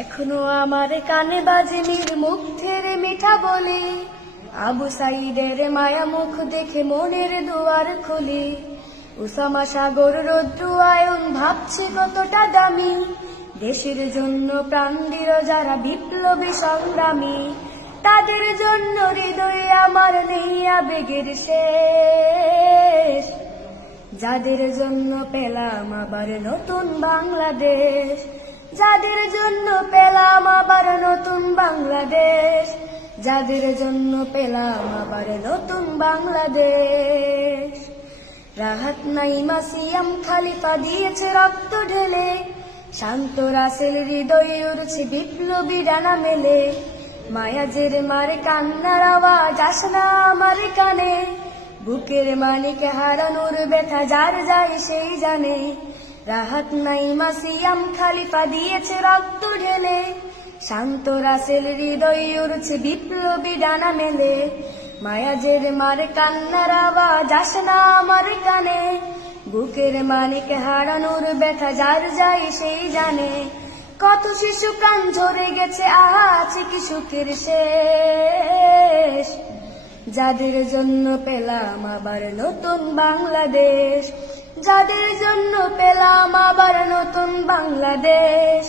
এখনো আমার কানে বাজে মীর মুগ্ধের মিঠা বলে, আবু সাইদের মায়া মুখ দেখে মনের দুয়ার খুলে। উসামা সাগর রৌদ্র আয়ন ভাবছে কতটা দামি, দেশের জন্য প্রাণ দিল যারা বিপ্লবী সংগ্রামী। তাদের জন্য হৃদয়ে আমার নেই আবেগের শেষ, যাদের জন্য পেলাম আবার নতুন বাংলাদেশ। যাদের জন্য পেলাম আবার নতুন বাংলাদেশ, যাদের জন্য পেলাম আবার নতুন বাংলাদেশ। রাহাত নাইমা সিয়াম খালিফা দিয়েছে রক্ত ঢেলে, শান্ত রাসেল হৃদয়ে উড়ছে বিপ্লবী ডানা মেলে। মায়াজের মারে কান্নার আওয়াজ আসে না আমার কানে, বুকের মানিক হারানোর ব্যথা যার যায় সেই জানে। রাহাত নাইমা সিয়াম খালিফা দিয়েছে রক্ত ঢেলে, শান্ত রাসেল হৃদয়ে উড়ছে বিপ্লবী ডানা মেলে। মায়াজের মারে কান্নার আওয়াজ আসে না আমার কানে, বুকের মানিক হারানোর ব্যথা যার যায় সেই জানে। কত শিশু প্রাণ ঝরে গেছে, আছে কি সুখের শেষ, যাদের জন্য পেলাম আবার নতুন বাংলাদেশ। যাদের জন্য পেলাম আবার নতুন বাংলাদেশ,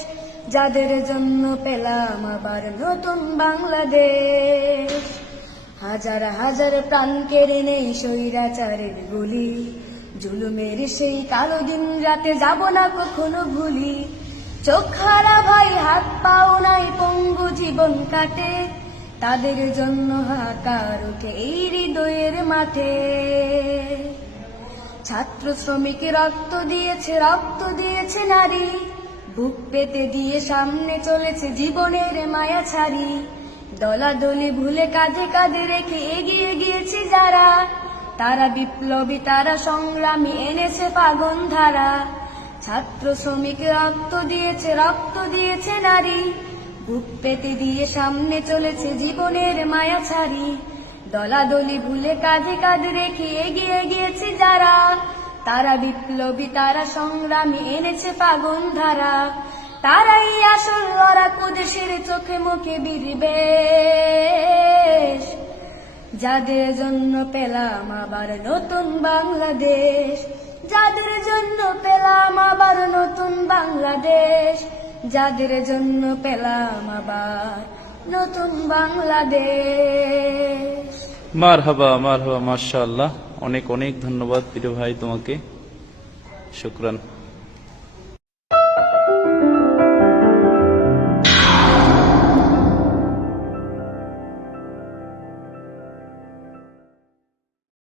যাদের জন্য পেলাম আবার নতুন বাংলাদেশ। হাজার হাজার প্রাণ কেড়ে নেই স্বৈরাচারের গুলি, জুলুমের সেই কালো দিন রাতে যাব না কখনো ভুলি। চোখ হারা ভাই হাত পাও নাই পঙ্গু জীবন কাটে, তাদের জন্য হাহাকার ওঠে এই হৃদয়ের মাঠে। ছাত্র শ্রমিক রক্ত দিয়েছে নারী, বুক পেতে দিয়ে সামনে চলেছে জীবনের মায়া ছাড়ি। দলাদলি ভুলে কাঁধে কাঁধে রেখে এগিয়ে গিয়েছে যারা, তারা বিপ্লবী তারা সংগ্রামী এনেছে ফাগুন ধারা। ছাত্র শ্রমিক রক্ত দিয়েছে নারী, বুক পেতে দিয়ে সামনে চলেছে জীবনের মায়া ছাড়ি। দলাদলি ভুলে কাঁধে কাঁধে রেখে এগিয়ে গিয়েছে যারা, তারা বিপ্লবী তারা সংগ্রামী এনেছে ফাগুন ধারা। তারাই আসল লড়াকু দেশের চোখে মুখে বিদ্বেষ, যাদের জন্য পেলাম আবার নতুন বাংলাদেশ। যাদের জন্য পেলাম আবার নতুন বাংলাদেশ, যাদের জন্য পেলাম আবার নতুন বাংলাদেশ। মারহাবা মারহাবা, মাশাআল্লাহ। অনেক অনেক ধন্যবাদ প্রিয় ভাই তোমাকে, শুকরান।